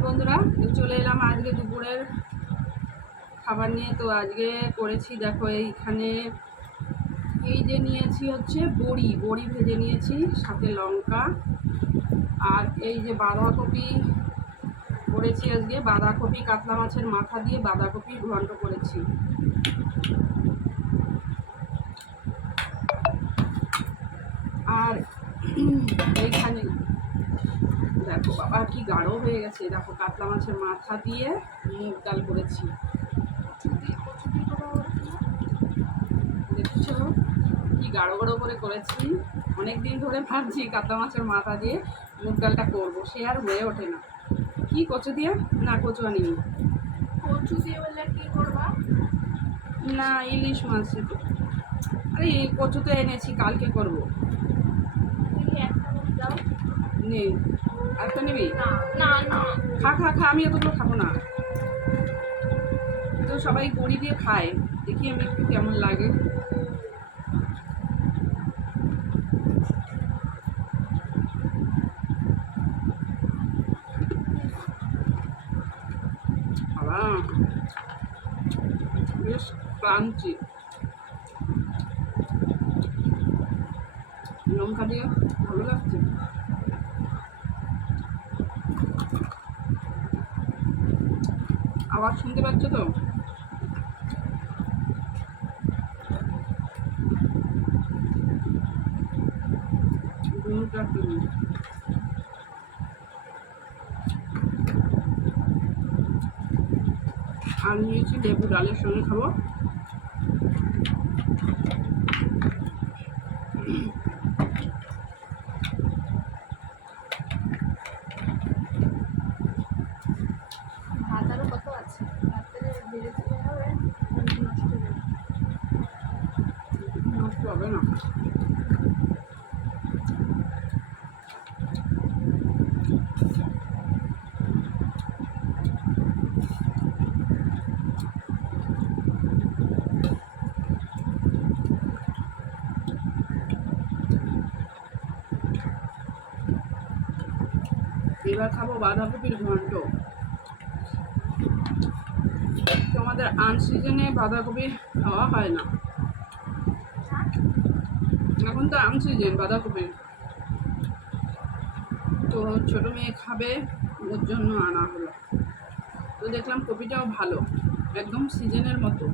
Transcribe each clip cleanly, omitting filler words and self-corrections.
High বন্ধুরা, চলে এলাম আজকে দুপুরের খাবার নিয়ে। তো আজকে করেছি, দেখো এইখানে এই যে নিয়েছি হচ্ছে বড়ি ভেজে নিয়েছি, সাথে লঙ্কা, আর এই যে বাঁধাকপি করেছি। আজকে বাঁধাকপি কাতলা মাছের মাথা দিয়ে বাঁধাকপি ঘন্ট করেছি। আর এইখানে দেখো বাবা কি গাঢ় হয়ে গেছে, দেখো কাতলা মাছের মাথা দিয়ে মুগ ডাল করেছি। দেখছো কি গাঢ় গাঢ় করে করেছি। অনেকদিন ধরে ভাবছি কাতলা মাছের মাথা দিয়ে মুগ ডালটা করবো, সে আর হয়ে ওঠে না। কি কচু দিয়ে? না কচু আনিনি। কচু দিয়ে বললে কি করবা? না ইলিশ মাছ। আরে কচু তো এনেছি, কালকে করবো। নে আরেকটা নিবি? খা খা খা, আমি এতগুলো খাবো না। তো সবাই বড়ি দিয়ে খায়, দেখি আমি একটু কেমন লাগে। বেশ ক্রাঞ্চি, লঙ্কা দিয়ে ভালো লাগছে। আওয়াজ শুনতে পাচ্ছ তো? আর নিয়েছি লেবু, ডালের সঙ্গে খাবো। ভাত আরো কত আছে? রাত্রে বেড়ে চলে যাবে, নষ্ট নষ্ট হবে হবে। না। এবার খাবো বাঁধাকপির ঘন্ট। তোমাদের আনসিজনে বাঁধাকপি খাওয়া হয় না, এখন তো আনসিজন বাঁধাকপির। তো ছোট মেয়ে খাবে, ওর জন্য আনা হলো। তো দেখলাম কপিটাও ভালো, একদম সিজনের মতো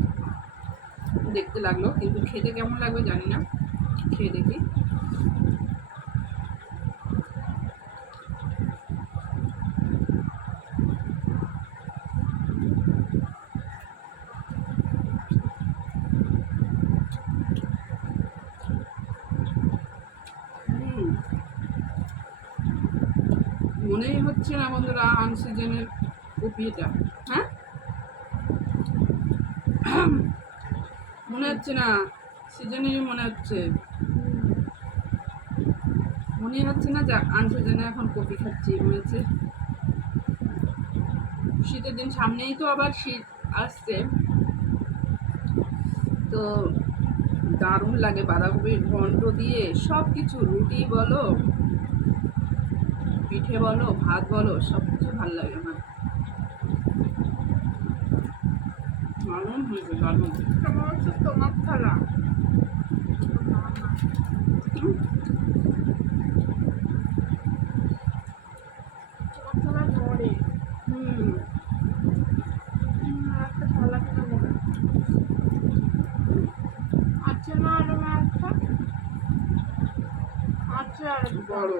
দেখতে লাগলো, কিন্তু খেতে কেমন লাগবে জানি না, খেয়ে দেখি। মনেই হচ্ছে না বন্ধুরা আনসিজনের কপি এটা। হ্যাঁ, মনে হচ্ছে না, সিজনেরই মনে হচ্ছে। মনে হচ্ছে না যে আনসিজনে এখন কপি খাচ্ছি, মনে হচ্ছে শীতের দিন সামনেই, তো আবার শীত আসছে। তো দারুণ লাগে বাঁধাকপির ঘন্ট দিয়ে সব কিছু, রুটি বলো, পিঠে বলো, ভাত বলো, সব কিছু ভালো লাগে আমার। দারুণ হয়েছে, দারুণ। তোমার হচ্ছে তোমার থালা। তোমার থালা নড়ে। একটা থালা কিনে নেবে। আছে না আরো একটা? আছে আর বড়।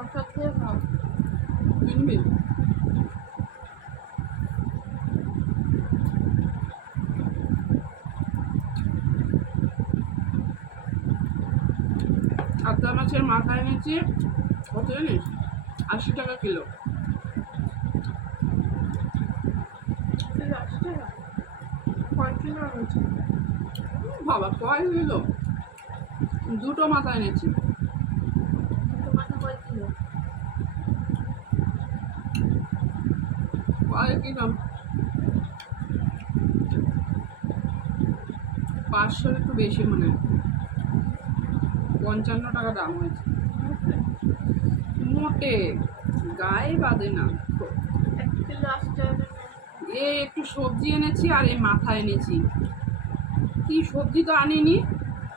একটা খেয়ে খাও। কিনবি? কাতলা মাছের মাথা এনেছি, কত জানিস? 80 টাকা কিলো। 80 টাকা? কয় কিলো হয়েছে? বাবা কয় কিলো? দুটো মাথা এনেছি। দুটো মাথা কয় কিলো? কি দাম? 500 একটু বেশি মনে হয়, 55 টাকা দাম হয়েছে। মোটে গায়ে বাঁধে না। 1 কিলো আসতে হবে। একটু সবজি এনেছি আর এই মাথা এনেছি। কি সবজি তো আনিনি,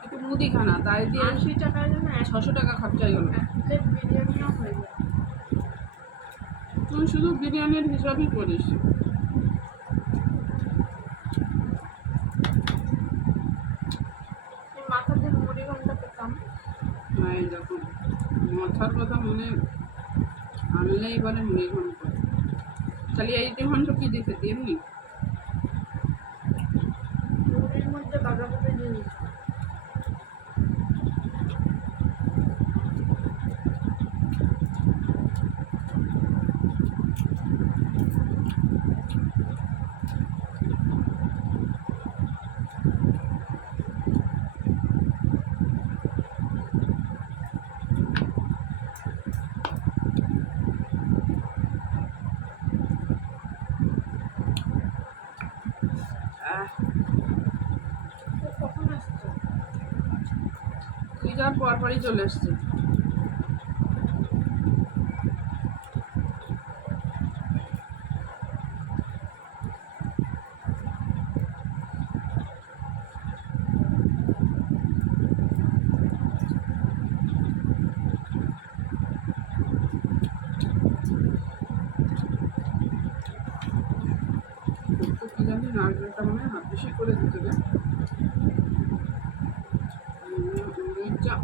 একটু মুদিখানা, তাই দিয়ে 80 টাকার জন্য 600 টাকা খরচা হয়ে গেল। 1 প্লেট বিরিয়ানিও হয়ে যায়। তুই শুধু বিরিয়ানির হিসাবই করিস। এই মাথা দিয়ে মুড়ি ঘন্টা পেতাম। এই দেখুন, মাথার কথা মনে আনলেই বলে মুড়ি ঘন্ট। তাহলে এই ঘন্ট কি দেখে এমনি? মুড়ির মধ্যে বাঁধাকপি দিয়ে দিতাম। কখন আসছো? তুই যাওয়ার পরপরই চলে এসছে। তো কি জানি নারকেলটা মনে হয় হাত বেশি করে দিতে হবে। যা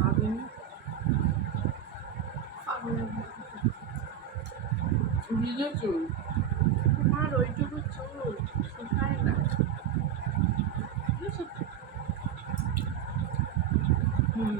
ভাবিনি ভিজে চুল। তোমার ওইটুকু চুল শুকায় না। হুম,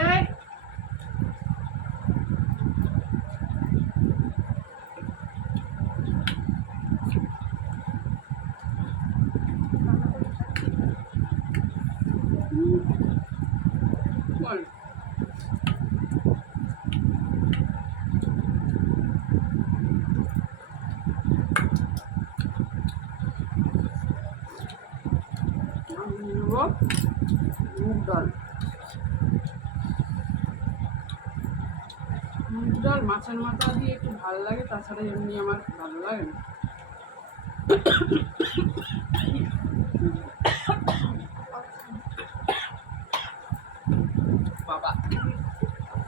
এই বল। আমি নেব মুগ ডাল। মুগ ডাল মাছের মাথা দিয়ে একটু ভালো লাগে, তাছাড়া এমনি আমার ভালো লাগে না। বাবা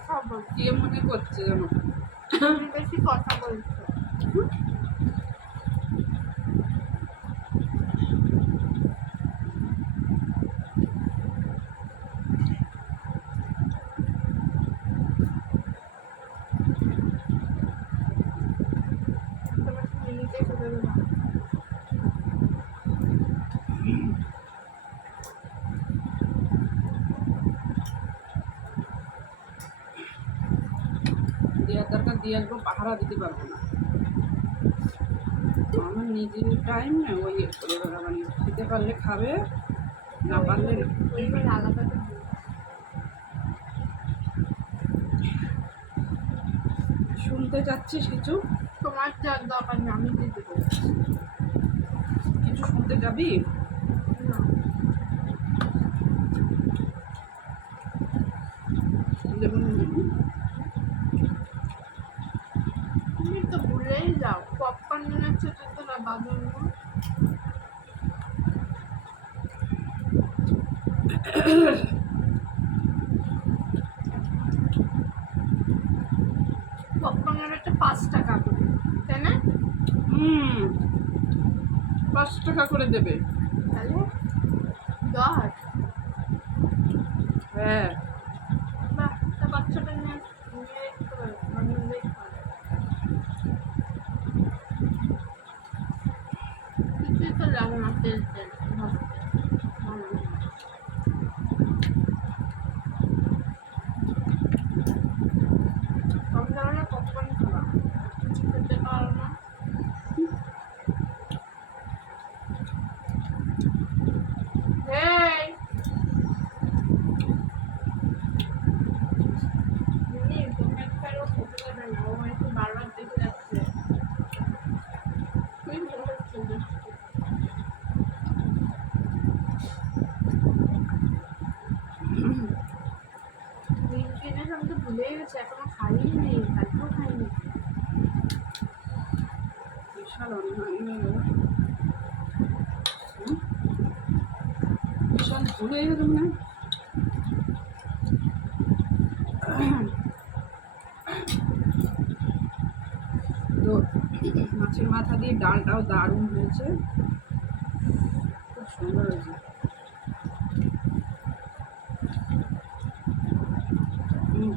খবর কে মনে করছে যেন। তুমি বেশি কথা বলছো। তোমার মিনিটে করে দিলাম। দেওয়ার দরকার দিয়ে আসবো, পাহারা দিতে পারবো না। আমার নিজের টাইম না, ওই করে বেড়াবানি। খেতে পারলে খাবে, না পারলে না। পরিবার আলাদা করে দিই। শুনতে চাচ্ছিস কিছু? তোমার যার দরকার নেই, আমি দিয়ে দেবো। কিছু শুনতে যাবি? না, যেমন তুমি তো ভুলেই যাও। পপকর্ন নিয়েছো তো না বাজার না। পপকর্ন নেবে একটা 5 টাকা করে, তাই না? 5 টাকা করে দেবে। তাহলে 10। হ্যাঁ, বাহ, তা বাচ্চাটা নিয়ে নিয়ে একটু নিজেই খাবে। কিছুই তো লাগে না, তেল তেল ভাবতে ভালো লাগে। সব ধরনের পপকর্ন খাওয়া, কিছু খেতে পারো না। এই মিনি, তুমি একবারও খেতে পারবে না, ও একটু বারবার দেখে যাচ্ছে। তুই ভালো হচ্ছে দেখছি। লিঙ্কডিনের আমি তো ভুলেই গেছি, এখনো খাইই নেই, কালকেও খাইনি। বিশাল অন্যায় হয়ে গেল। বিশাল ভুল হয়ে গেল না। তো মাছের মাথা দিয়ে ডালটাও দারুণ হয়েছে, খুব সুন্দর হয়েছে। হুম।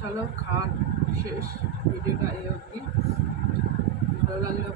চলো, খাওয়া শেষ, ভিডিওটা এই অবধি। ভালো লাগলে